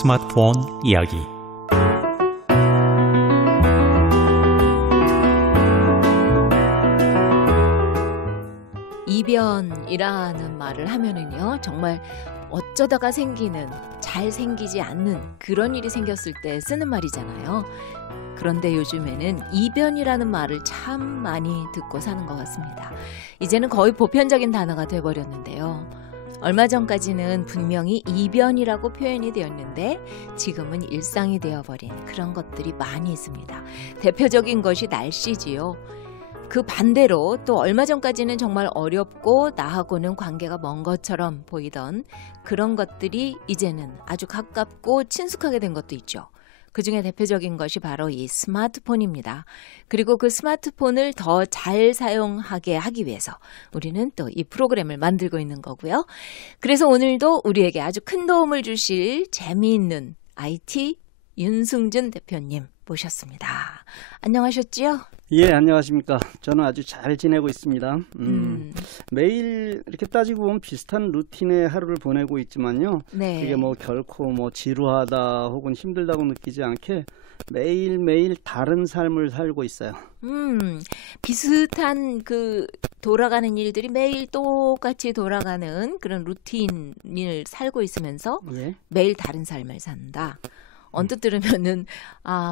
스마트폰 이야기. 이변이라는 말을 하면은요, 정말 어쩌다가 생기는, 잘 생기지 않는 그런 일이 생겼을 때 쓰는 말이잖아요. 그런데 요즘에는 이변이라는 말을 참 많이 듣고 사는 것 같습니다. 이제는 거의 보편적인 단어가 돼버렸는데요. 얼마 전까지는 분명히 이변이라고 표현이 되었는데 지금은 일상이 되어버린 그런 것들이 많이 있습니다. 대표적인 것이 날씨지요. 그 반대로 또 얼마 전까지는 정말 어렵고 나하고는 관계가 먼 것처럼 보이던 그런 것들이 이제는 아주 가깝고 친숙하게 된 것도 있죠. 그중에 대표적인 것이 바로 이 스마트폰입니다. 그리고 그 스마트폰을 더 잘 사용하게 하기 위해서 우리는 또 이 프로그램을 만들고 있는 거고요. 그래서 오늘도 우리에게 아주 큰 도움을 주실 재미있는 IT 윤승준 대표님 모셨습니다. 안녕하셨지요? 예, 안녕하십니까. 저는 아주 잘 지내고 있습니다. 매일 이렇게 따지고 보면 비슷한 루틴의 하루를 보내고 있지만요. 네. 그게 뭐 결코 뭐 지루하다 혹은 힘들다고 느끼지 않게 매일매일 다른 삶을 살고 있어요. 비슷한 그 돌아가는 일들이 매일 똑같이 돌아가는 그런 루틴을 살고 있으면서 예. 매일 다른 삶을 산다. 언뜻 들으면은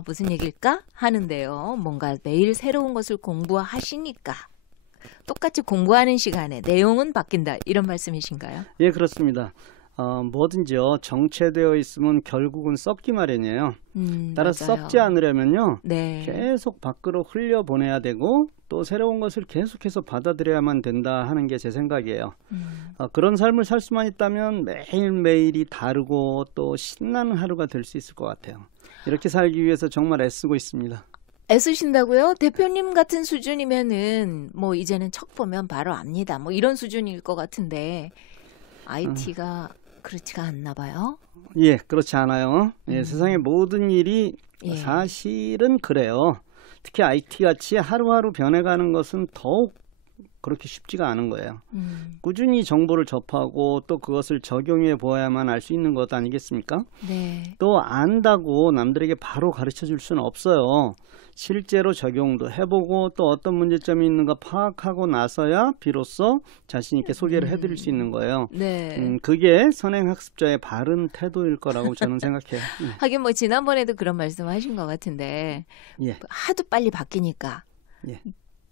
무슨 얘기일까 하는데요. 뭔가 매일 새로운 것을 공부하시니까 똑같이 공부하는 시간에 내용은 바뀐다 이런 말씀이신가요? 예, 그렇습니다. 뭐든지요 정체되어 있으면 결국은 썩기 마련이에요. 따라서 맞아요. 썩지 않으려면요 네. 계속 밖으로 흘려보내야 되고 또 새로운 것을 계속해서 받아들여야만 된다 하는 게 제 생각이에요. 그런 삶을 살 수만 있다면 매일매일이 다르고 또 신나는 하루가 될 수 있을 것 같아요. 이렇게 살기 위해서 정말 애쓰고 있습니다. 애쓰신다고요? 대표님 같은 수준이면은 뭐 이제는 척 보면 바로 압니다. 뭐 이런 수준일 것 같은데 IT가 그렇지가 않나 봐요. 예, 그렇지 않아요. 예, 세상의 모든 일이 예. 사실은 그래요. 특히 IT같이 하루하루 변해가는 것은 더욱 그렇게 쉽지가 않은 거예요. 꾸준히 정보를 접하고 또 그것을 적용해 보아야만 알 수 있는 것 아니겠습니까? 네. 또 안다고 남들에게 바로 가르쳐 줄 수는 없어요. 실제로 적용도 해보고 또 어떤 문제점이 있는가 파악하고 나서야 비로소 자신 있게 소개를 해드릴 수 있는 거예요. 네. 그게 선행학습자의 바른 태도일 거라고 저는 생각해요. 하긴 뭐 지난번에도 그런 말씀하신 것 같은데 예. 하도 빨리 바뀌니까 예.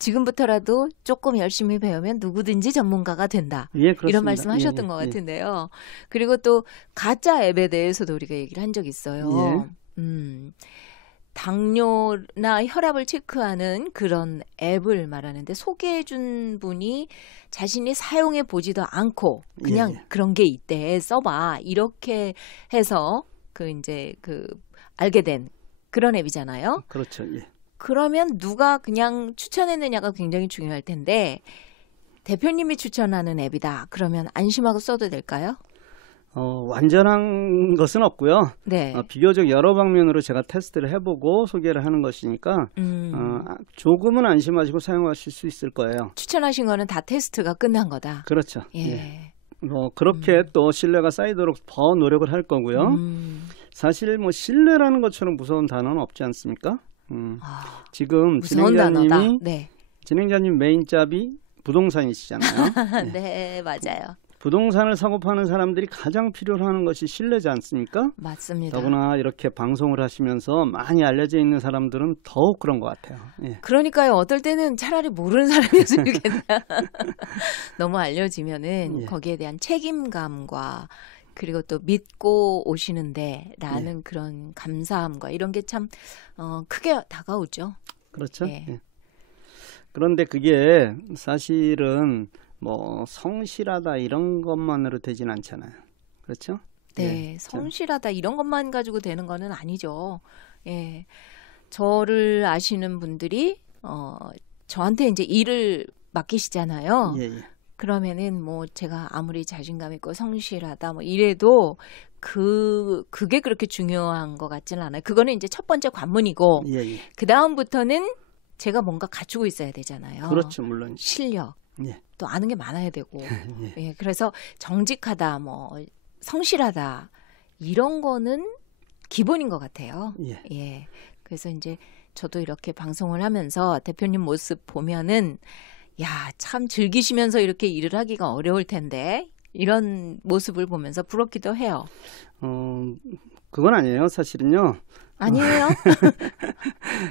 지금부터라도 조금 열심히 배우면 누구든지 전문가가 된다. 예, 그렇습니다. 이런 말씀하셨던 예, 것 예. 같은데요. 그리고 또 가짜 앱에 대해서도 우리가 얘기를 한 적 있어요. 당뇨나 혈압을 체크하는 그런 앱을 말하는데 소개해준 분이 자신이 사용해 보지도 않고 그냥 예. 그런 게 있대 써봐 이렇게 해서 알게 된 그런 앱이잖아요. 그렇죠. 예. 그러면 누가 그냥 추천했느냐가 굉장히 중요할 텐데 대표님이 추천하는 앱이다. 그러면 안심하고 써도 될까요? 완전한 것은 없고요. 네. 비교적 여러 방면으로 제가 테스트를 해보고 소개를 하는 것이니까 조금은 안심하시고 사용하실 수 있을 거예요. 추천하신 거는 다 테스트가 끝난 거다. 그렇죠. 예. 예. 그렇게 또 신뢰가 쌓이도록 더 노력을 할 거고요. 사실 뭐 신뢰라는 것처럼 무서운 단어는 없지 않습니까? 지금 무서운 단어다. 네. 진행자님 메인 잡이 부동산이시잖아요. 네. 네, 맞아요. 부동산을 사고 파는 사람들이 가장 필요로 하는 것이 신뢰지 않습니까? 맞습니다. 더구나 이렇게 방송을 하시면서 많이 알려져 있는 사람들은 더욱 그런 것 같아요. 예. 그러니까요. 어떨 때는 차라리 모르는 사람이었으면 좋겠다. 너무 알려지면은 예. 거기에 대한 책임감과 그리고 또 믿고 오시는데 라는 예. 그런 감사함과 이런 게 참 크게 다가오죠. 그렇죠. 예. 예. 그런데 그게 사실은 뭐 성실하다 이런 것만으로 되진 않잖아요. 그렇죠? 네, 예. 성실하다 이런 것만 가지고 되는 거는 아니죠. 예. 저를 아시는 분들이 저한테 이제 일을 맡기시잖아요. 예, 예. 그러면은 뭐 제가 아무리 자신감 있고 성실하다 뭐 이래도 그게 그렇게 중요한 것 같지는 않아요. 그거는 이제 첫 번째 관문이고 예, 예. 그 다음부터는 제가 뭔가 갖추고 있어야 되잖아요. 그렇죠, 물론. 실력. 예. 또 아는 게 많아야 되고. 예. 예, 그래서 정직하다, 뭐 성실하다 이런 거는 기본인 것 같아요. 예. 예. 그래서 이제 저도 이렇게 방송을 하면서 대표님 모습 보면은 야, 참 즐기시면서 이렇게 일을 하기가 어려울 텐데 이런 모습을 보면서 부럽기도 해요. 그건 아니에요. 사실은요. 아니에요?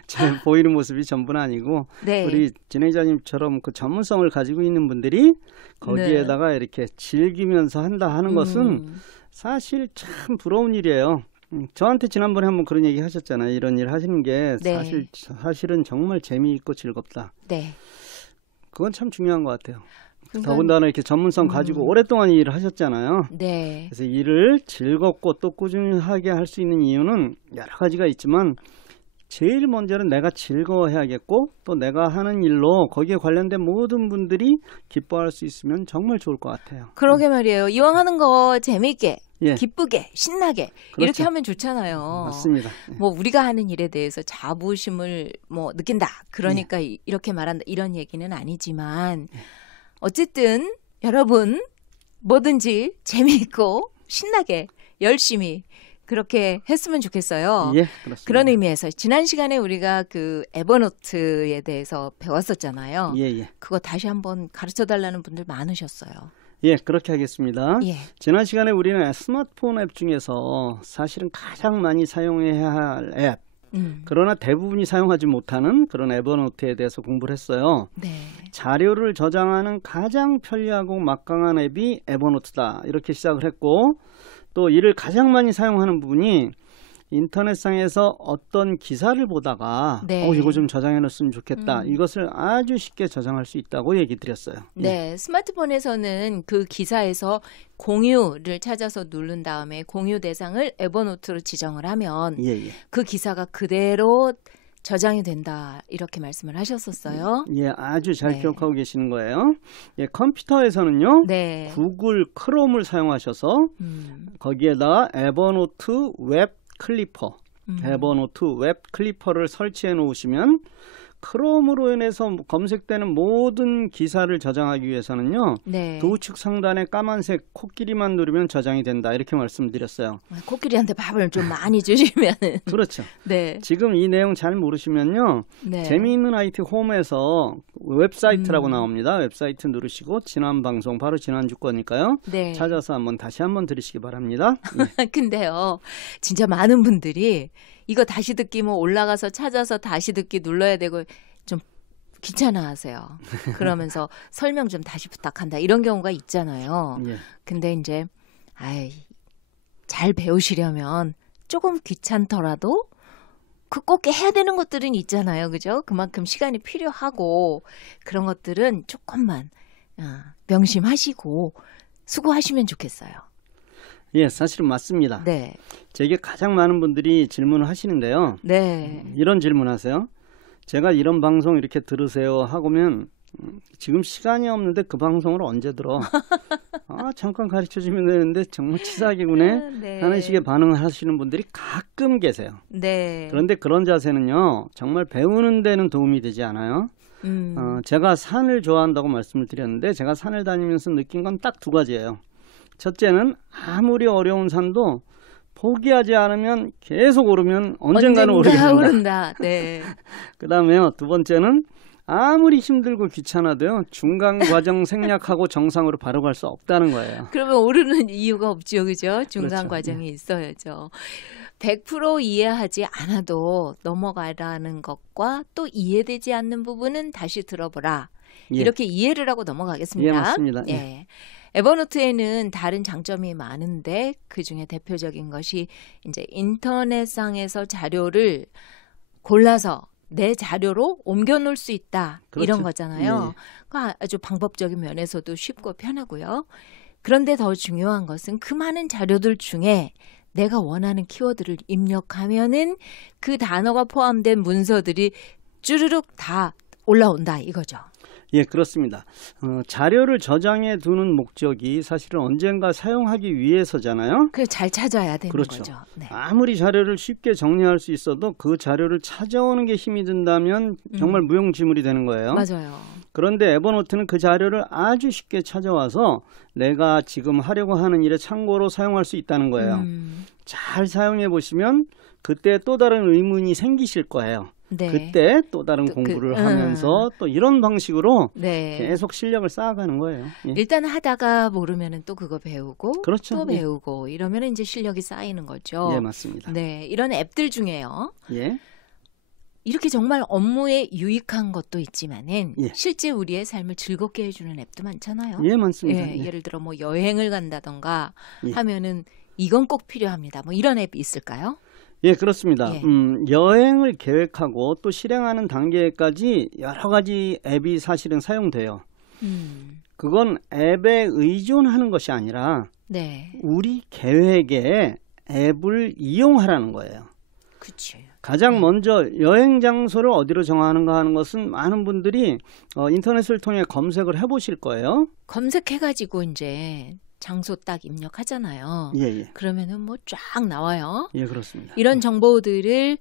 제 보이는 모습이 전부는 아니고 네. 우리 진행자님처럼 그 전문성을 가지고 있는 분들이 거기에다가 네. 이렇게 즐기면서 한다 하는 것은 사실 참 부러운 일이에요. 저한테 지난번에 한번 그런 얘기 하셨잖아요. 이런 일 하시는 게 네. 사실은 정말 재미있고 즐겁다. 네. 그건 참 중요한 것 같아요. 그러니까, 더군다나 이렇게 전문성 가지고 오랫동안 이 일을 하셨잖아요. 네. 그래서 일을 즐겁고 또 꾸준하게 할 수 있는 이유는 여러 가지가 있지만 제일 먼저는 내가 즐거워해야겠고 또 내가 하는 일로 거기에 관련된 모든 분들이 기뻐할 수 있으면 정말 좋을 것 같아요. 그러게 말이에요. 이왕 하는 거 재미있게, 예. 기쁘게, 신나게 그렇죠. 이렇게 하면 좋잖아요. 맞습니다. 뭐 우리가 하는 일에 대해서 자부심을 뭐 느낀다. 그러니까 이렇게 말한다. 이런 얘기는 아니지만 어쨌든 여러분 뭐든지 재미있고 신나게 열심히 그렇게 했으면 좋겠어요. 예, 그렇습니다. 그런 의미에서 지난 시간에 우리가 그 에버노트에 대해서 배웠었잖아요. 예, 예. 그거 다시 한번 가르쳐 달라는 분들 많으셨어요. 예, 그렇게 하겠습니다. 예. 지난 시간에 우리는 스마트폰 앱 중에서 사실은 가장 많이 사용해야 할 앱, 그러나 대부분이 사용하지 못하는 그런 에버노트에 대해서 공부를 했어요. 네. 자료를 저장하는 가장 편리하고 막강한 앱이 에버노트다. 이렇게 시작을 했고 또 이를 가장 많이 사용하는 부분이 인터넷상에서 어떤 기사를 보다가 네. 이거 좀 저장해 놨으면 좋겠다. 이것을 아주 쉽게 저장할 수 있다고 얘기 드렸어요. 네, 예. 스마트폰에서는 그 기사에서 공유를 찾아서 누른 다음에 공유 대상을 에버노트로 지정을 하면 예, 예. 그 기사가 그대로 저장이 된다 이렇게 말씀을 하셨었어요. 예, 아주 잘 네. 기억하고 계시는 거예요. 예, 컴퓨터에서는요. 네. 구글 크롬을 사용하셔서 거기에다가 에버노트 웹 클리퍼, 에버노트 웹 클리퍼를 설치해 놓으시면 크롬으로 인해서 검색되는 모든 기사를 저장하기 위해서는요. 네. 그 우측 상단에 까만색 코끼리만 누르면 저장이 된다. 이렇게 말씀드렸어요. 코끼리한테 밥을 좀 많이 주시면은. 그렇죠. 네. 지금 이 내용 잘 모르시면요. 네. 재미있는 IT 홈에서 웹사이트라고 나옵니다. 웹사이트 누르시고 지난 방송 바로 지난주 거니까요. 네. 찾아서 다시 한번 들으시기 바랍니다. 예. 근데요. 진짜 많은 분들이 이거 다시 듣기 뭐 올라가서 찾아서 다시 듣기 눌러야 되고 좀 귀찮아하세요. 그러면서 설명 좀 다시 부탁한다. 이런 경우가 있잖아요. 예. 근데 이제 잘 배우시려면 조금 귀찮더라도 그 꼭 해야 되는 것들은 있잖아요. 그죠? 그만큼 시간이 필요하고 그런 것들은 조금만 명심하시고 수고하시면 좋겠어요. 예, 사실은 맞습니다. 네. 제게 가장 많은 분들이 질문을 하시는데요. 네. 이런 질문하세요. 제가 이런 방송 이렇게 들으세요 하고면 지금 시간이 없는데 그 방송을 언제 들어? 잠깐 가르쳐주면 되는데 정말 치사하게구네 네. 하는 식의 반응을 하시는 분들이 가끔 계세요. 네. 그런데 그런 자세는요. 정말 배우는 데는 도움이 되지 않아요. 제가 산을 좋아한다고 말씀을 드렸는데 제가 산을 다니면서 느낀 건 딱 두 가지예요. 첫째는 아무리 어려운 산도 포기하지 않으면 계속 오르면 언젠가는 오르게 된다. 오른다. 네. 그다음에요. 두 번째는 아무리 힘들고 귀찮아도요. 중간 과정 생략하고 정상으로 바로 갈 수 없다는 거예요. 그러면 오르는 이유가 없죠. 그죠? 중간 그렇죠. 과정이 있어야죠. 100% 이해하지 않아도 넘어가라는 것과 또 이해되지 않는 부분은 다시 들어보라. 예. 이렇게 이해를 하고 넘어가겠습니다. 예, 맞습니다. 예. 에버노트에는 다른 장점이 많은데 그중에 대표적인 것이 이제 인터넷상에서 자료를 골라서 내 자료로 옮겨 놓을 수 있다. 그렇죠. 이런 거잖아요. 예. 그러니까 아주 방법적인 면에서도 쉽고 편하고요. 그런데 더 중요한 것은 그 많은 자료들 중에 내가 원하는 키워드를 입력하면은 그 단어가 포함된 문서들이 쭈르륵 다 올라온다 이거죠. 예, 그렇습니다. 자료를 저장해 두는 목적이 사실은 언젠가 사용하기 위해서잖아요. 그래 잘 찾아야 되는 그렇죠. 거죠. 네. 아무리 자료를 쉽게 정리할 수 있어도 그 자료를 찾아오는 게 힘이 든다면 정말 무용지물이 되는 거예요. 맞아요. 그런데 에버노트는 그 자료를 아주 쉽게 찾아와서 내가 지금 하려고 하는 일에 참고로 사용할 수 있다는 거예요. 잘 사용해 보시면 그때 또 다른 의문이 생기실 거예요. 네. 그때 또 다른 공부를 하면서 또 이런 방식으로 네. 계속 실력을 쌓아가는 거예요. 예. 일단 하다가 모르면은 또 그거 배우고 그렇죠. 또 배우고 이러면 이제 실력이 쌓이는 거죠. 예, 맞습니다. 네, 이런 앱들 중에요. 예. 이렇게 정말 업무에 유익한 것도 있지만은 예. 실제 우리의 삶을 즐겁게 해주는 앱도 많잖아요. 예, 많습니다. 예, 예. 예를 들어 뭐 여행을 간다던가 예. 하면은 이건 꼭 필요합니다. 뭐 이런 앱이 있을까요? 예, 그렇습니다. 예. 여행을 계획하고 또 실행하는 단계까지 여러 가지 앱이 사실은 사용돼요. 그건 앱에 의존하는 것이 아니라 네, 우리 계획에 앱을 이용하라는 거예요. 그렇죠. 가장 먼저 여행 장소를 어디로 정하는가 하는 것은 많은 분들이 인터넷을 통해 검색을 해보실 거예요. 검색해가지고 이제 장소 딱 입력하잖아요. 예, 예. 그러면은 뭐 쫙 나와요. 예, 그렇습니다. 이런 정보들을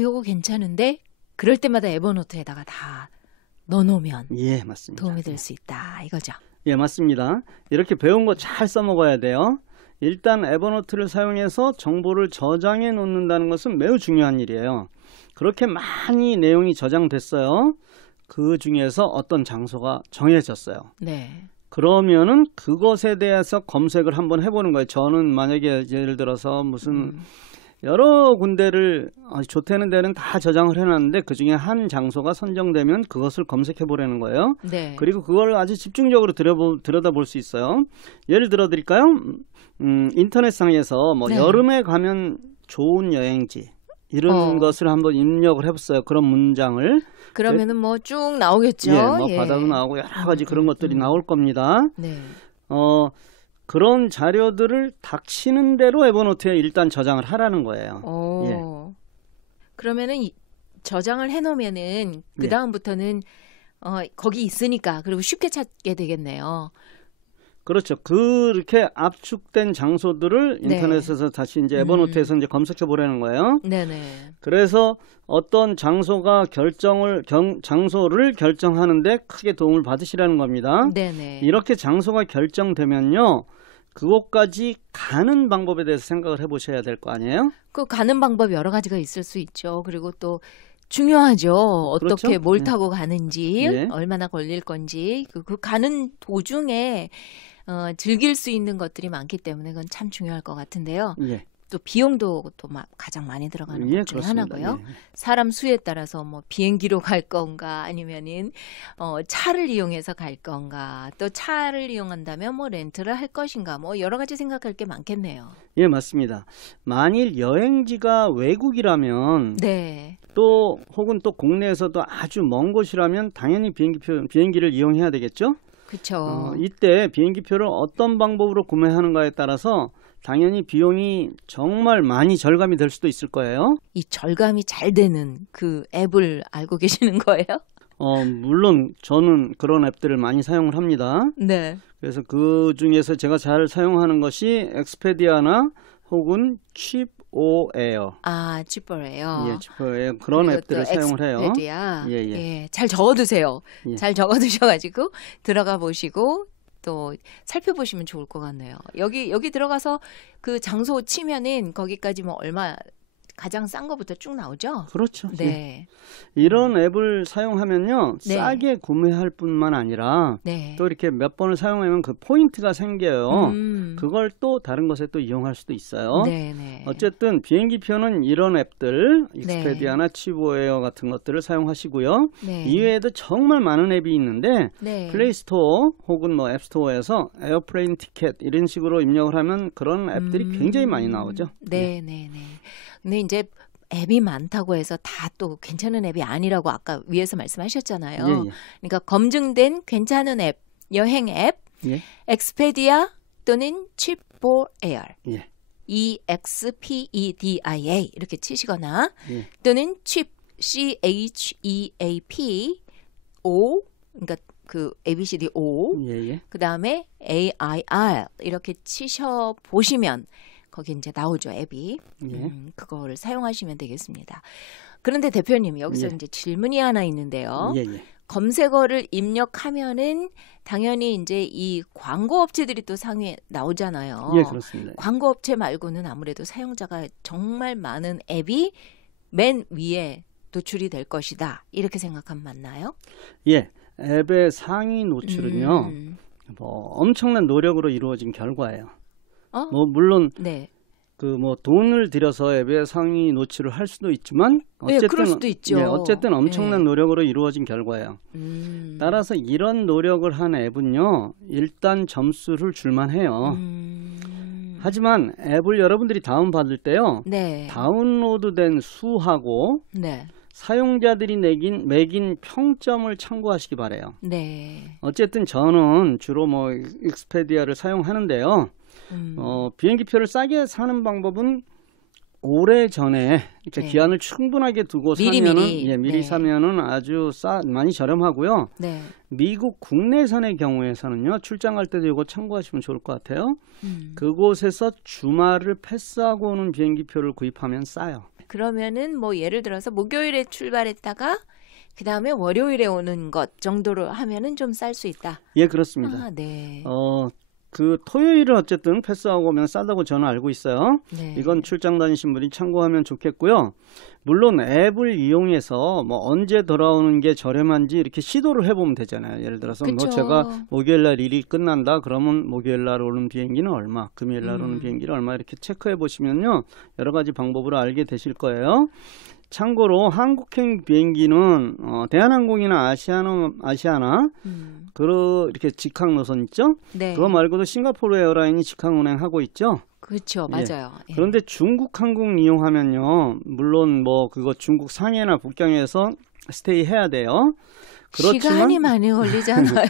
요거 괜찮은데 그럴 때마다 에버노트에다가 다 넣어놓으면 예, 맞습니다. 도움이 될 수 있다 이거죠. 예, 맞습니다. 이렇게 배운 거 잘 써먹어야 돼요. 일단 에버노트를 사용해서 정보를 저장해 놓는다는 것은 매우 중요한 일이에요. 그렇게 많이 내용이 저장됐어요. 그 중에서 어떤 장소가 정해졌어요. 네. 그러면은 그것에 대해서 검색을 한번 해보는 거예요. 저는 만약에 예를 들어서 무슨 여러 군데를 좋다는 데는 다 저장을 해놨는데 그 중에 한 장소가 선정되면 그것을 검색해 보라는 거예요. 네. 그리고 그걸 아주 집중적으로 들여다볼 수 있어요. 예를 들어 드릴까요? 인터넷상에서 뭐 네. 여름에 가면 좋은 여행지 이런 것을 한번 입력을 해봤어요. 그런 문장을. 그러면은 뭐 쭉 나오겠죠. 예, 뭐 예. 바다도 나오고 여러 가지 그런 것들이 나올 겁니다. 네. 그런 자료들을 닥치는 대로 에버노트에 일단 저장을 하라는 거예요. 오. 그러면은 저장을 해놓으면은 그 다음부터는 거기 있으니까 그리고 쉽게 찾게 되겠네요. 그렇죠. 그렇게 압축된 장소들을 네. 인터넷에서 다시 이제 에버노트에서 이제 검색해 보라는 거예요. 네네. 그래서 어떤 장소가 장소를 결정하는데 크게 도움을 받으시라는 겁니다. 네네. 이렇게 장소가 결정되면요, 그곳까지 가는 방법에 대해서 생각을 해보셔야 될 거 아니에요? 그 가는 방법 여러 가지가 있을 수 있죠. 그리고 또 중요하죠. 어떻게 그렇죠? 뭘 네. 타고 가는지, 네. 얼마나 걸릴 건지, 그 가는 도중에 즐길 수 있는 것들이 많기 때문에 그건 참 중요할 것 같은데요. 예. 또 비용도 또 가장 많이 들어가는 것 중에 그렇습니다. 하나고요. 예. 사람 수에 따라서 뭐 비행기로 갈 건가 아니면은 차를 이용해서 갈 건가 또 차를 이용한다면 뭐 렌트를 할 것인가 뭐 여러 가지 생각할 게 많겠네요. 예, 맞습니다. 만일 여행지가 외국이라면 네. 또 혹은 또 국내에서도 아주 먼 곳이라면 당연히 비행기를 이용해야 되겠죠? 그렇죠. 이때 비행기표를 어떤 방법으로 구매하는가에 따라서 당연히 비용이 정말 많이 절감이 될 수도 있을 거예요. 이 절감이 잘 되는 그 앱을 알고 계시는 거예요? 물론 저는 그런 앱들을 많이 사용을 합니다. 네. 그래서 그 중에서 제가 잘 사용하는 것이 엑스페디아나 혹은 칩오에어. 칩버예요. 예, 칩오에어 그런 앱들을 사용을 해요. 엑스페디아. 예, 예. 예, 잘 적어두세요. 예. 잘 적어두셔가지고 들어가 보시고 또 살펴보시면 좋을 것 같네요. 여기 들어가서 그 장소 치면은 거기까지 뭐 얼마 가장 싼 거부터 쭉 나오죠? 그렇죠. 네. 예. 이런 앱을 사용하면요, 네. 싸게 구매할 뿐만 아니라 네. 또 이렇게 몇 번을 사용하면 그 포인트가 생겨요. 그걸 또 다른 것에 또 이용할 수도 있어요. 네네. 어쨌든 비행기표는 이런 앱들, 익스페디아나 칩오에어 같은 것들을 사용하시고요. 네. 이외에도 정말 많은 앱이 있는데 네. 플레이스토어 혹은 뭐 앱스토어에서 에어플레인 티켓 이런 식으로 입력을 하면 그런 앱들이 굉장히 많이 나오죠. 네네네. 근데 이제 앱이 많다고 해서 다 또 괜찮은 앱이 아니라고 아까 위에서 말씀하셨잖아요. 예, 예. 그러니까 검증된 괜찮은 앱, 여행 앱, 예. 엑스페디아 또는 칩보에어, 예. EXPEDIA 이렇게 치시거나 예. 또는 칩 CHEAP 그러니까 그 ABCD O, 예, 예. 그 다음에 AIR 이렇게 치셔 보시면 거기 이제 나오죠, 앱이. 예. 그거를 사용하시면 되겠습니다. 그런데 대표님 여기서 예. 이제 질문이 하나 있는데요. 예, 예. 검색어를 입력하면은 당연히 이제 이 광고 업체들이 또 상위에 나오잖아요. 예, 그렇습니다. 광고 업체 말고는 아무래도 사용자가 정말 많은 앱이 맨 위에 노출이 될 것이다. 이렇게 생각하면 맞나요? 예. 앱의 상위 노출은요. 뭐 엄청난 노력으로 이루어진 결과예요. 뭐 물론 네. 그 뭐 돈을 들여서 앱의 상위 노출을 할 수도 있지만 어쨌든 그럴 수도 있죠. 예, 어쨌든 엄청난 노력으로 이루어진 결과예요. 따라서 이런 노력을 한 앱은요. 일단 점수를 줄만 해요. 하지만 앱을 여러분들이 다운받을 때요. 네. 다운로드된 수하고 네. 사용자들이 매긴 평점을 참고하시기 바래요. 네. 어쨌든 저는 주로 뭐 익스페디아를 사용하는데요. 비행기표를 싸게 사는 방법은 오래 전에 이렇게 네. 기한을 충분하게 두고 미리 미리 사면은 아주 많이 저렴하고요. 네. 미국 국내선의 경우에서는요. 출장 갈 때도 이거 참고하시면 좋을 것 같아요. 그곳에서 주말을 패스하고 오는 비행기표를 구입하면 싸요. 그러면은 뭐 예를 들어서 목요일에 출발했다가 그 다음에 월요일에 오는 것 정도로 하면은 좀 쌀 수 있다. 예, 그렇습니다. 네. 그 토요일을 어쨌든 패스하고 오면 싸다고 저는 알고 있어요. 네. 이건 출장 다니신 분이 참고하면 좋겠고요. 물론 앱을 이용해서 뭐 언제 돌아오는 게 저렴한지 이렇게 시도를 해보면 되잖아요. 예를 들어서 뭐 제가 목요일날 일이 끝난다 그러면 목요일날 오는 비행기는 얼마, 금요일날 오는 비행기는 얼마 이렇게 체크해 보시면요. 여러 가지 방법으로 알게 되실 거예요. 참고로 한국행 비행기는 대한항공이나 아시아나 이렇게 직항 노선 있죠? 네. 그거 말고도 싱가포르 에어라인이 직항 운행하고 있죠? 그렇죠. 맞아요. 예. 그런데 중국 항공 이용하면요. 물론 뭐 그거 중국 상해나 북경에서 스테이 해야 돼요. 시간이 많이 걸리잖아요.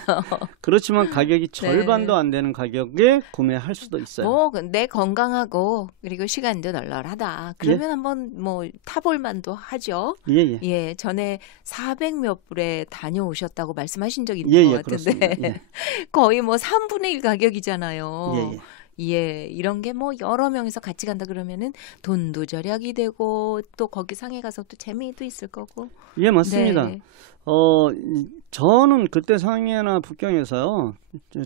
그렇지만 가격이 절반도 안 되는 가격에 구매할 수도 있어요. 뭐 내 건강하고 그리고 시간도 널널하다. 그러면 한번 뭐 타볼 만도 하죠. 예. 예, 전에 400몇 불에 다녀오셨다고 말씀하신 적이 있는 것 같은데 예. 거의 뭐 3분의 1 가격이잖아요. 예. 예, 이런 게 뭐 여러 명이서 같이 간다 그러면은 돈도 절약이 되고 또 거기 상해 가서 또 재미도 있을 거고. 예, 맞습니다. 네. 저는 그때 상해나 북경에서요.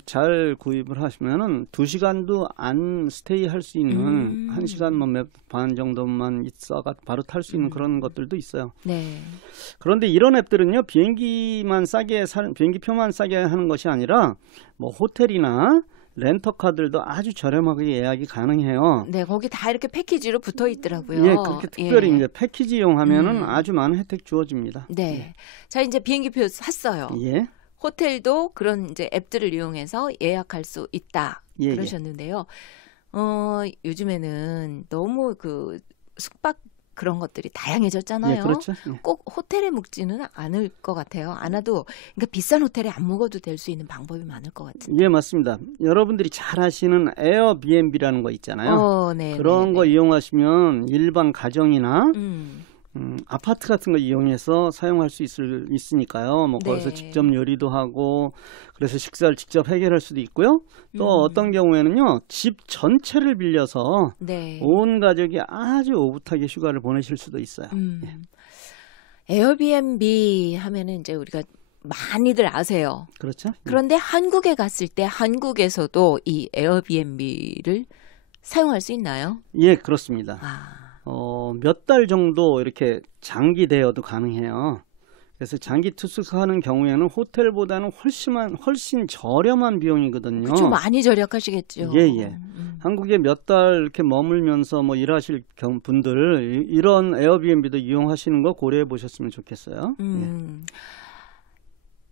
잘 구입을 하시면은 2시간도 안 스테이 할 수 있는 1시간 반 정도만 있어가 바로 탈 수 있는 그런 것들도 있어요. 네. 그런데 이런 앱들은요. 비행기표만 싸게 하는 것이 아니라 뭐 호텔이나 렌터카들도 아주 저렴하게 예약이 가능해요. 네, 거기 다 이렇게 패키지로 붙어 있더라고요. 예, 그렇게 특별히 이제 패키지 이용하면은 아주 많은 혜택 주어집니다. 네. 예. 자, 이제 비행기표 샀어요. 예. 호텔도 그런 이제 앱들을 이용해서 예약할 수 있다. 예, 그러셨는데요. 요즘에는 너무 그 숙박 그런 것들이 다양해졌잖아요. 예, 그렇죠. 예. 꼭 호텔에 묵지는 않을 것 같아요. 안 와도 그러니까 비싼 호텔에 안 묵어도 될 수 있는 방법이 많을 것 같은데. 예, 맞습니다. 여러분들이 잘 아시는 에어비앤비라는 거 있잖아요. 네, 그런 거 이용하시면 일반 가정이나 아파트 같은 거 이용해서 사용할 수 있으니까요. 뭐 거기서 직접 요리도 하고 그래서 식사를 직접 해결할 수도 있고요. 또 어떤 경우에는요. 집 전체를 빌려서 온 가족이 아주 오붓하게 휴가를 보내실 수도 있어요. 예. 에어비앤비 하면은 이제 우리가 많이들 아세요. 그렇죠. 그런데 한국에 갔을 때 한국에서도 이 에어비앤비를 사용할 수 있나요? 예, 그렇습니다. 몇 달 정도 이렇게 장기 대여도 가능해요. 그래서 장기 투숙하는 경우에는 호텔보다는 훨씬 저렴한 비용이거든요. 그렇죠. 많이 절약하시겠죠. 예. 한국에 몇 달 이렇게 머물면서 뭐 일하실 분들 이런 에어비앤비도 이용하시는 거 고려해 보셨으면 좋겠어요.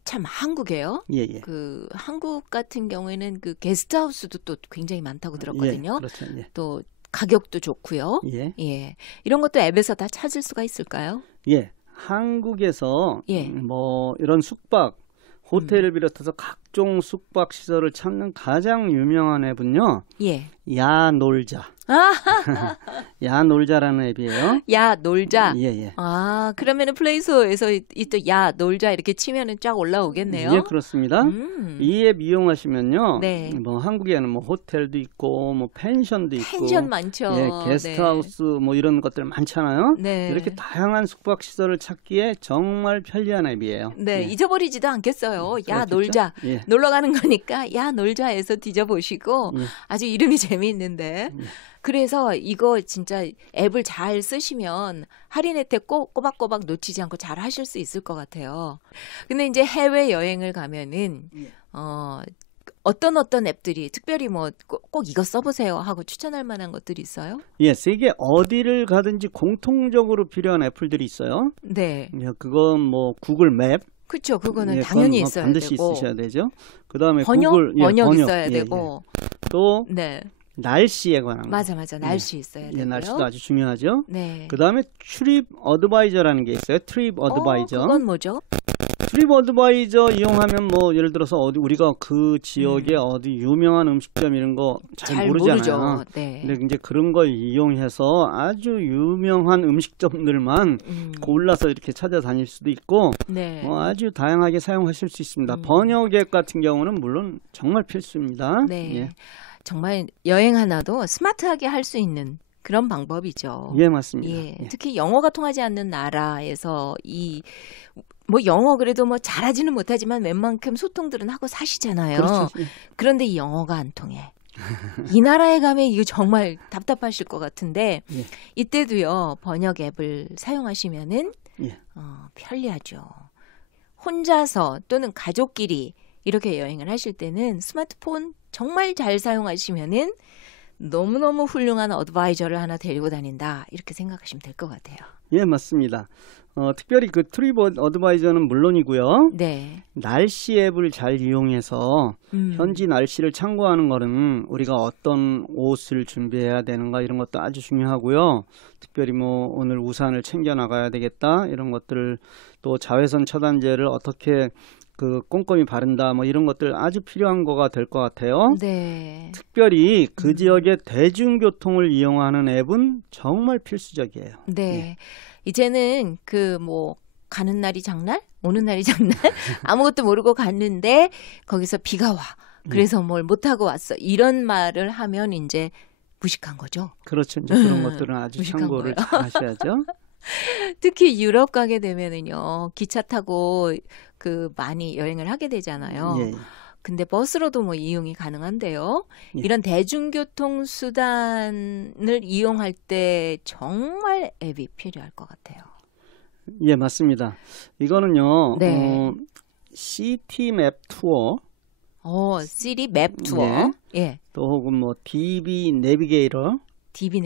참 한국에요. 예. 그 한국 같은 경우에는 그 게스트하우스도 또 굉장히 많다고 들었거든요. 예, 그렇죠. 예. 또 가격도 좋고요. 예. 이런 것도 앱에서 다 찾을 수가 있을까요? 예. 한국에서 뭐 이런 숙박, 호텔을 비롯해서 각종 숙박 시설을 찾는 가장 유명한 앱은요. 야 놀자. 야 놀자라는 앱이에요. 야 놀자. 예. 아, 그러면은 플레이스토어에서 또 야 놀자 이렇게 치면은 쫙 올라오겠네요. 예, 그렇습니다. 이 앱 이용하시면요. 네. 뭐 한국에는 뭐 호텔도 있고 뭐 펜션도 있고 펜션 많죠. 예, 게스트하우스 뭐 이런 것들 많잖아요. 네. 이렇게 다양한 숙박 시설을 찾기에 정말 편리한 앱이에요. 네, 예. 잊어버리지도 않겠어요. 야 그렇겠죠? 놀자. 예. 놀러 가는 거니까 야 놀자에서 뒤져보시고 예. 아주 이름이 재미있는데. 그래서 이거 진짜 앱을 잘 쓰시면 할인 혜택 꼬박꼬박 놓치지 않고 잘 하실 수 있을 것 같아요. 근데 이제 해외 여행을 가면은 어떤 앱들이 특별히 뭐 꼭 이거 써보세요 하고 추천할 만한 것들이 있어요? 예, 세계 어디를 가든지 공통적으로 필요한 애플들이 있어요. 네. 예, 그건 뭐 구글 맵. 그렇죠. 그거는 예, 당연히 그건 있어야 반드시 되고. 있으셔야 되죠. 그다음에 번역 구글 있어야 예, 되고. 또 네. 날씨에 관한 거. 맞아. 날씨 있어야 되고요. 예, 날씨도 아주 중요하죠. 네. 그다음에 트립 어드바이저라는 게 있어요. 트립 어드바이저. 그건 뭐죠? 트립 어드바이저 이용하면 뭐 예를 들어서 우리가 그 지역에 어디 유명한 음식점 이런 거 잘 모르잖아요. 모르죠. 네. 근데 이제 그런 걸 이용해서 아주 유명한 음식점들만 골라서 이렇게 찾아다닐 수도 있고 네. 아주 다양하게 사용하실 수 있습니다. 번역 앱 같은 경우는 물론 정말 필수입니다. 네. 예. 정말 여행 하나도 스마트하게 할 수 있는 그런 방법이죠. 예, 맞습니다. 예. 예. 특히 영어가 통하지 않는 나라에서 뭐 영어 그래도 뭐 잘하지는 못하지만 웬만큼 소통들은 하고 사시잖아요. 그렇죠. 예. 그런데 이 영어가 안 통해. 이 나라에 가면 이거 정말 답답하실 것 같은데 예. 이때도요 번역 앱을 사용하시면은 예. 편리하죠. 혼자서 또는 가족끼리 이렇게 여행을 하실 때는 스마트폰 정말 잘 사용하시면은 너무너무 훌륭한 어드바이저를 하나 데리고 다닌다 이렇게 생각하시면 될 것 같아요. 예, 맞습니다. 특별히 그 트립 어드바이저는 물론이고요. 네. 날씨 앱을 잘 이용해서 현지 날씨를 참고하는 거는 우리가 어떤 옷을 준비해야 되는가 이런 것도 아주 중요하고요. 특별히 뭐 오늘 우산을 챙겨 나가야 되겠다 이런 것들을 또 자외선 차단제를 어떻게 그 꼼꼼히 바른다 뭐 이런 것들 아주 필요한 거가 될 것 같아요. 네. 특별히 그 지역의 대중교통을 이용하는 앱은 정말 필수적이에요. 네. 예. 이제는 그 뭐 가는 날이 장날, 오는 날이 장날 아무것도 모르고 갔는데 거기서 비가 와. 그래서 뭘 못하고 왔어. 이런 말을 하면 이제 무식한 거죠. 그렇죠. 이제 그런 것들은 아주 무식한 참고를 거예요. 잘 하셔야죠. 특히 유럽 가게 되면은요. 기차 타고 그 많이 여행을 하게 되잖아요. 예. 근데 버스로도 뭐 이용이 가능한데요. 예. 이런 대중교통 수단을 이용할 때 정말 앱이 필요할 것 같아요. 예, 맞습니다. 이거는요. 네. 시티맵 투어 시리 맵 투어. 예. 또 혹은 뭐 DB 내비게이터 DB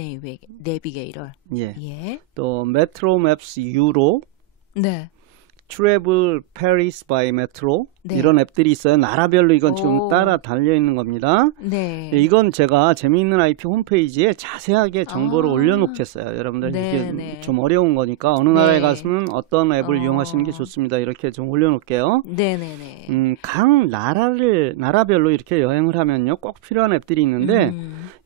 내비게이터. 예. 예. 또 메트로 맵스 유로 네. 트래블 페리스 바이 메트로 네. 이런 앱들이 있어요. 나라별로 이건 지금 오. 따라 달려 있는 겁니다. 네. 예, 이건 제가 재미있는 IP 홈페이지에 자세하게 정보를 아. 올려놓겠어요. 여러분들 네, 이게 네. 좀 어려운 거니까 어느 나라에 네. 가서는 어떤 앱을 이용하시는 게 어. 좋습니다. 이렇게 좀 올려놓을게요. 네네네. 각 나라별로 이렇게 여행을 하면요 꼭 필요한 앱들이 있는데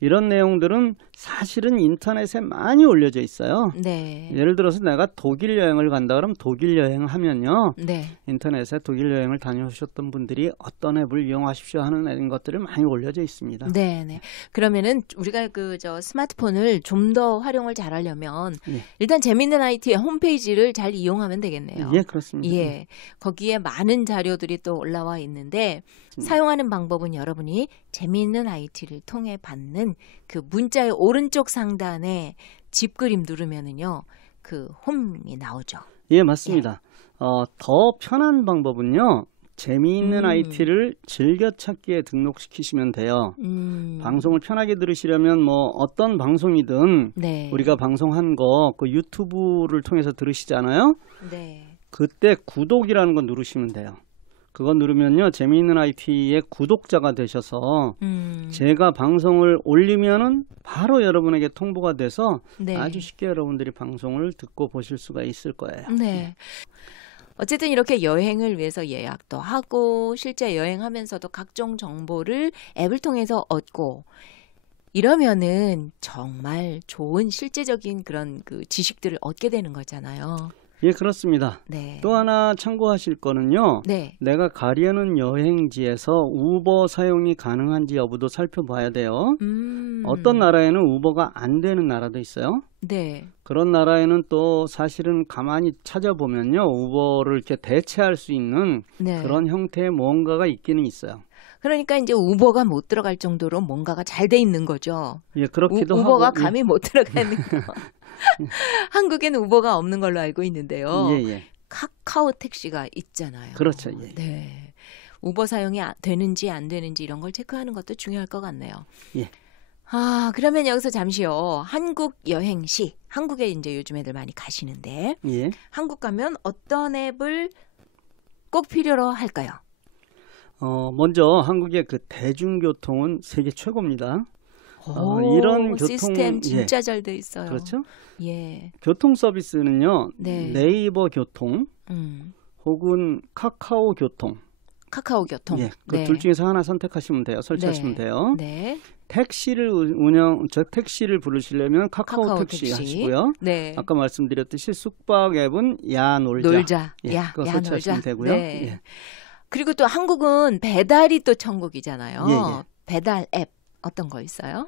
이런 내용들은 사실은 인터넷에 많이 올려져 있어요. 네. 예를 들어서 내가 독일 여행을 간다 그러면 독일 여행을 하면요 네. 인터넷에 독일 여행을 다녀오셨던 분들이 어떤 앱을 이용하십시오 하는 이런 것들이 많이 올려져 있습니다. 네네. 그러면은 우리가 저 스마트폰을 좀 더 활용을 잘하려면 예. 일단 재밌는 IT 홈페이지를 잘 이용하면 되겠네요. 예, 그렇습니다. 예. 거기에 많은 자료들이 또 올라와 있는데 사용하는 방법은 여러분이 재미있는 IT를 통해 받는 그 문자의 오른쪽 상단에 집 그림 누르면은요. 그 홈이 나오죠. 예, 맞습니다. 더 편한 방법은요. 재미있는 IT를 즐겨찾기에 등록시키시면 돼요. 방송을 편하게 들으시려면 뭐 어떤 방송이든 네. 우리가 방송한 거 그 유튜브를 통해서 들으시잖아요. 네. 그때 구독이라는 거 누르시면 돼요. 그거 누르면요. 재미있는 IT의 구독자가 되셔서 제가 방송을 올리면은 바로 여러분에게 통보가 돼서 네. 아주 쉽게 여러분들이 방송을 듣고 보실 수가 있을 거예요. 네. 어쨌든 이렇게 여행을 위해서 예약도 하고 실제 여행하면서도 각종 정보를 앱을 통해서 얻고 이러면은 정말 좋은 실제적인 그런 그 지식들을 얻게 되는 거잖아요. 예, 그렇습니다. 네. 또 하나 참고하실 거는요. 네. 내가 가려는 여행지에서 우버 사용이 가능한지 여부도 살펴봐야 돼요. 어떤 나라에는 우버가 안 되는 나라도 있어요. 네. 그런 나라에는 또 사실은 가만히 찾아보면요. 우버를 이렇게 대체할 수 있는 네. 그런 형태의 뭔가가 있기는 있어요. 그러니까 이제 우버가 못 들어갈 정도로 뭔가가 잘 돼 있는 거죠. 예, 그렇기도 하고. 우버가 감히 못 들어가는 거. 한국에는 우버가 없는 걸로 알고 있는데요. 예, 예. 카카오 택시가 있잖아요. 그렇죠. 예. 네. 우버 사용이 되는지 안 되는지 이런 걸 체크하는 것도 중요할 것 같네요. 예. 아, 그러면 여기서 잠시요. 한국 여행 시, 한국에 이제 요즘 애들 많이 가시는데, 예. 한국 가면 어떤 앱을 꼭 필요로 할까요? 먼저 한국의 그 대중교통은 세계 최고입니다. 이런 교통 시스템 진짜 잘 돼 있어요. 그렇죠. 예. 교통 서비스는요. 네. 네이버 교통 혹은 카카오 교통. 카카오 교통. 예. 그 네. 둘 중에서 하나 선택하시면 돼요. 설치하시면 돼요. 네. 택시를 택시를 부르시려면 카카오 택시 하시고요. 네. 아까 말씀드렸듯이 숙박 앱은 야 놀자. 예, 그거 설치하시면 놀자. 되고요. 네. 예. 그리고 또 한국은 배달이 또 천국이잖아요. 예, 예. 배달 앱 어떤 거 있어요?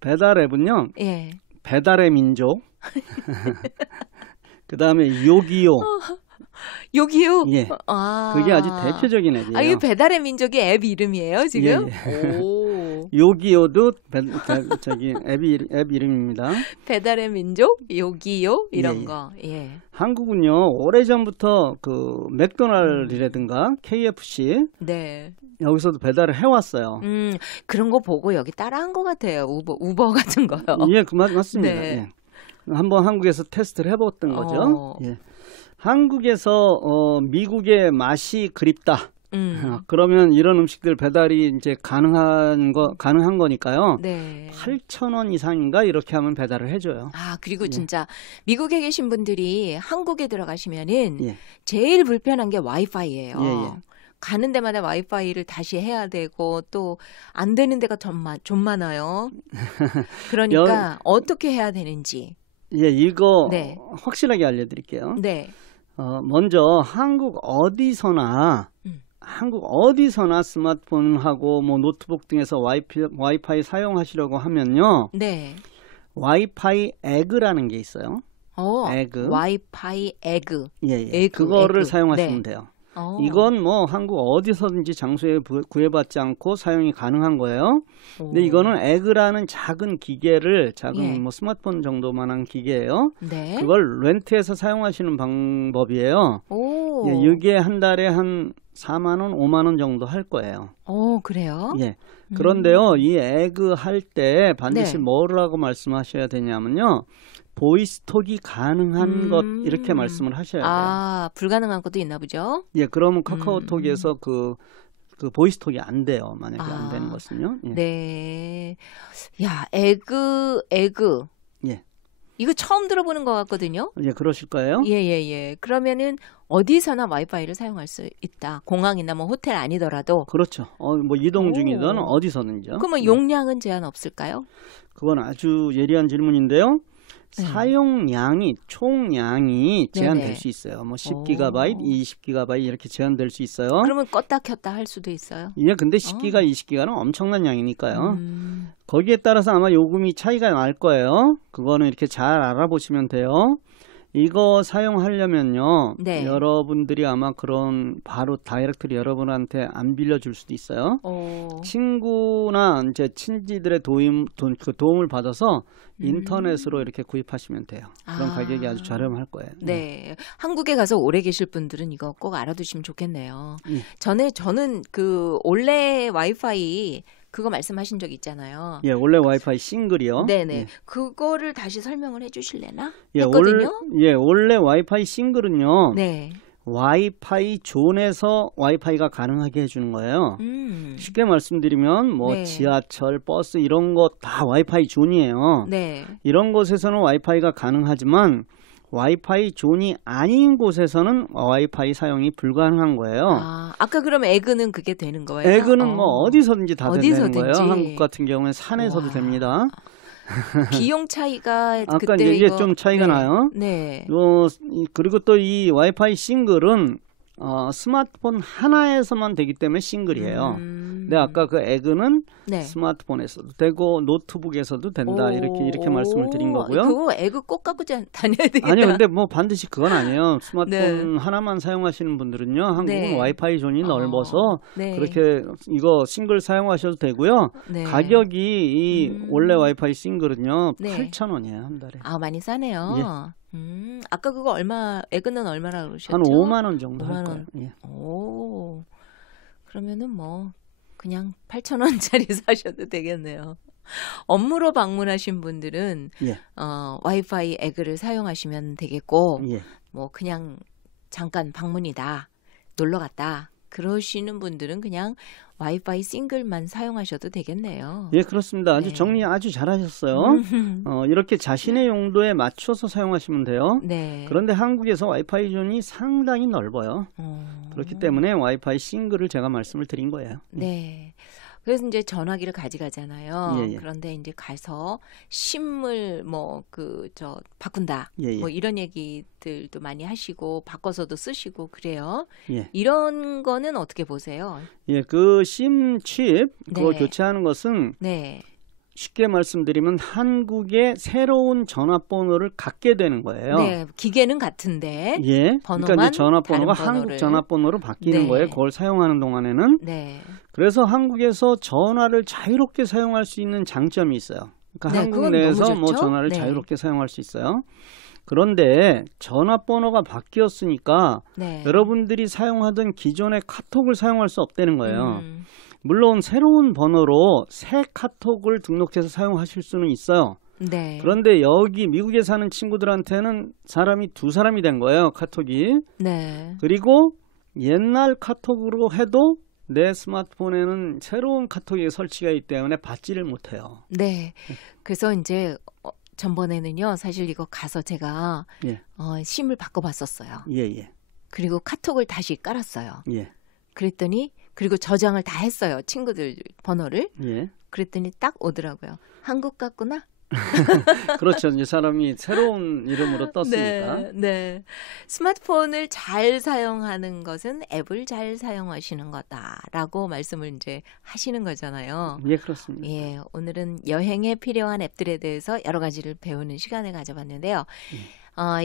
배달 앱은요. 예. 배달의 민족. 그다음에 요기요. 요기요? 예. 그게 아주 대표적인 앱이에요. 이 배달의 민족이 앱 이름이에요, 지금? 예. 오. 요기요도 앱 이름입니다. 배달의 민족, 요기요 이런 예. 거. 예. 한국은요. 오래전부터 그 맥도날드라든가 KFC 네. 여기서도 배달을 해왔어요. 그런 거 보고 여기 따라한 것 같아요. 우버 같은 거요. 예, 맞습니다. 네. 예. 한번 한국에서 테스트를 해봤던 거죠. 예. 한국에서 미국의 맛이 그립다. 그러면 이런 음식들 배달이 이제 가능한 거니까요. 네. 8,000원 이상인가 이렇게 하면 배달을 해줘요. 그리고 예. 진짜 미국에 계신 분들이 한국에 들어가시면은 예. 제일 불편한 게 와이파이예요. 예, 예. 가는 데마다 와이파이를 다시 해야 되고 또 안 되는 데가 좀 많아요. 그러니까 어떻게 해야 되는지. 예, 이거 네. 확실하게 알려드릴게요. 네. 먼저 한국 어디서나 스마트폰하고 뭐 노트북 등에서 와이파이 사용하시려고 하면요. 네. 와이파이 에그라는 게 있어요. 에그. 와이파이 에그. 예. 그거를 에그. 사용하시면 네. 돼요. 이건 뭐 한국 어디서든지 장소에 구애받지 않고 사용이 가능한 거예요. 근데 이거는 에그라는 작은 기계를 예. 뭐 스마트폰 정도만한 기계예요. 네. 그걸 렌트해서 사용하시는 방법이에요. 예, 이게 한 달에 한 4만 원, 5만 원 정도 할 거예요. 그래요? 예. 그런데요, 이 에그 할 때 반드시 네. 뭐라고 말씀하셔야 되냐면요. 보이스톡이 가능한 것 이렇게 말씀을 하셔야 돼요. 불가능한 것도 있나 보죠? 예, 그러면 카카오톡에서 그 보이스톡이 안 돼요. 만약에 안 되는 것은요. 예. 네. 야, 에그. 예. 이거 처음 들어보는 것 같거든요. 예, 그러실 거예요. 예. 그러면은 어디서나 와이파이를 사용할 수 있다. 공항이나 뭐 호텔 아니더라도. 그렇죠. 뭐 이동 중이든 어디서는요. 그러면 용량은 제한 없을까요? 그건 아주 예리한 질문인데요. 총량이 제한될 수 있어요. 뭐 10GB, 20GB 이렇게 제한될 수 있어요. 그러면 껐다 켰다 할 수도 있어요. 예, 근데 10기가, 20기가는 엄청난 양이니까요. 거기에 따라서 아마 요금이 차이가 날 거예요. 그거는 이렇게 잘 알아보시면 돼요. 이거 사용하려면요. 네. 여러분들이 아마 바로 다이렉트리 여러분한테 안 빌려줄 수도 있어요. 친구나 이제 친지들의 도움을 받아서 인터넷으로 이렇게 구입하시면 돼요. 그럼 가격이 아주 저렴할 거예요. 네. 한국에 가서 오래 계실 분들은 이거 꼭 알아두시면 좋겠네요. 저는 그 올레 와이파이 그거 말씀하신 적 있잖아요. 예, 원래 와이파이 싱글이요. 네네. 예. 그거를 다시 설명을 해주실래나? 예, 원래 와이파이 싱글은요. 네. 와이파이 존에서 와이파이가 가능하게 해주는 거예요. 쉽게 말씀드리면 뭐 네. 지하철, 버스 이런 거 다 와이파이 존이에요. 네. 이런 곳에서는 와이파이가 가능하지만 와이파이 존이 아닌 곳에서는 와이파이 사용이 불가능한 거예요. 아까 그럼 에그는 그게 되는 거예요? 에그는 뭐 어디서든지 다 되는 거예요. 한국 같은 경우는 산에서도 와. 됩니다. 비용 차이가 아까 그때 이제 이거 좀 차이가 나요. 네. 그리고 또 이 와이파이 싱글은 스마트폰 하나에서만 되기 때문에 싱글이에요. 근데 아까 그 에그는 네. 스마트폰에서도 되고 노트북에서도 된다. 이렇게 말씀을 드린 거고요. 그거 에그 꼭 갖고 다녀야 되겠다. 아니요, 근데 뭐 반드시 그건 아니에요. 스마트폰 네. 하나만 사용하시는 분들은요, 한국은 네. 와이파이 존이 넓어서 네. 그렇게 이거 싱글 사용하셔도 되고요. 네. 가격이 이 원래 와이파이 싱글은요, 네. 8,000원이에요, 한 달에. 많이 싸네요. 예. 아까 그거 에그는 얼마라고 그러셨죠? 한 5만 원 정도 5만 할 원. 거예요. 예. 오, 그러면은 뭐 그냥 8,000원짜리 사셔도 되겠네요. 업무로 방문하신 분들은 예. 와이파이 에그를 사용하시면 되겠고, 예. 뭐 그냥 잠깐 방문이다, 놀러 갔다 그러시는 분들은 그냥 와이파이 싱글만 사용하셔도 되겠네요. 예, 그렇습니다. 아주 네. 정리 아주 잘하셨어요. 이렇게 자신의 용도에 맞춰서 사용하시면 돼요. 네. 그런데 한국에서 와이파이 존이 상당히 넓어요. 그렇기 때문에 와이파이 싱글을 제가 말씀을 드린 거예요. 네. 그래서 이제 전화기를 가져가잖아요. 예, 예. 그런데 이제 가서 심을 바꾼다. 예, 예. 뭐 이런 얘기들도 많이 하시고 바꿔서도 쓰시고 그래요. 예. 이런 거는 어떻게 보세요? 예, 그 심 칩 그거 네. 교체하는 것은 네. 쉽게 말씀드리면 한국의 새로운 전화번호를 갖게 되는 거예요. 네. 기계는 같은데. 예. 번호만 그러니까 이제 전화번호가 다른 번호를. 한국 전화번호로 바뀌는 네. 거예요. 그걸 사용하는 동안에는. 네. 그래서 한국에서 전화를 자유롭게 사용할 수 있는 장점이 있어요. 그러니까 네, 한국 그건 내에서 너무 뭐 좋죠? 전화를 네. 자유롭게 사용할 수 있어요. 그런데 전화번호가 바뀌었으니까 네. 여러분들이 사용하던 기존의 카톡을 사용할 수 없다는 거예요. 음. 물론 새로운 번호로 새 카톡을 등록해서 사용하실 수는 있어요. 네. 그런데 여기 미국에 사는 친구들한테는 사람이 두 사람이 된 거예요. 카톡이. 네. 그리고 옛날 카톡으로 해도 내 스마트폰에는 새로운 카톡이 설치가 있기 때문에 받지를 못해요. 네. 그래서 이제 전번에는요. 사실 이거 가서 제가 예. 심을 바꿔봤었어요. 예. 그리고 카톡을 다시 깔았어요. 예. 그랬더니 그리고 저장을 다 했어요. 친구들 번호를. 예. 그랬더니 딱 오더라고요. 한국 같구나. 그렇죠. 이제 사람이 새로운 이름으로 떴으니까. 네, 네. 스마트폰을 잘 사용하는 것은 앱을 잘 사용하시는 거다라고 말씀을 이제 하시는 거잖아요. 예, 그렇습니다. 예, 오늘은 여행에 필요한 앱들에 대해서 여러 가지를 배우는 시간을 가져봤는데요.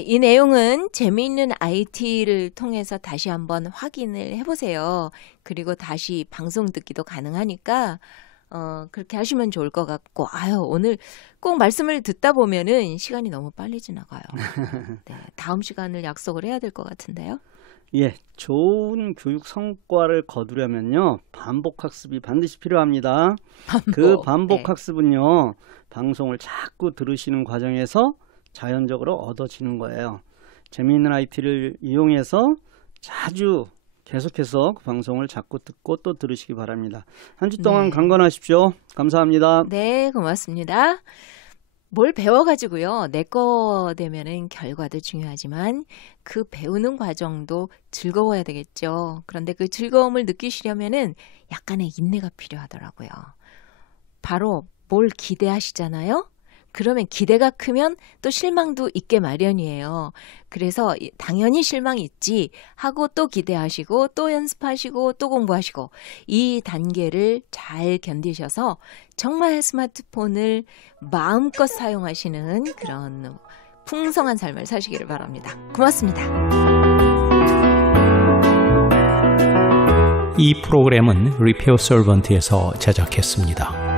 이 내용은 재미있는 IT를 통해서 다시 한번 확인을 해보세요. 그리고 다시 방송 듣기도 가능하니까 그렇게 하시면 좋을 것 같고, 오늘 꼭 말씀을 듣다 보면은 시간이 너무 빨리 지나가요. 네, 다음 시간을 약속을 해야 될 것 같은데요. 예, 좋은 교육 성과를 거두려면요, 반복 학습이 반드시 필요합니다. 그 반복 학습은요, 방송을 자꾸 들으시는 과정에서 자연적으로 얻어지는 거예요. 재미있는 IT를 이용해서 자주 계속해서 그 방송을 자꾸 듣고 또 들으시기 바랍니다. 한 주 동안 강건하십시오. 감사합니다. 네, 고맙습니다. 뭘 배워가지고요. 내 거 되면은 결과도 중요하지만 그 배우는 과정도 즐거워야 되겠죠. 그런데 그 즐거움을 느끼시려면은 약간의 인내가 필요하더라고요. 바로 뭘 기대하시잖아요. 그러면 기대가 크면 또 실망도 있게 마련이에요. 그래서 당연히 실망이 있지 하고 또 기대하시고 또 연습하시고 또 공부하시고 이 단계를 잘 견디셔서 정말 스마트폰을 마음껏 사용하시는 그런 풍성한 삶을 사시기를 바랍니다. 고맙습니다. 이 프로그램은 리페어 설번트에서 제작했습니다.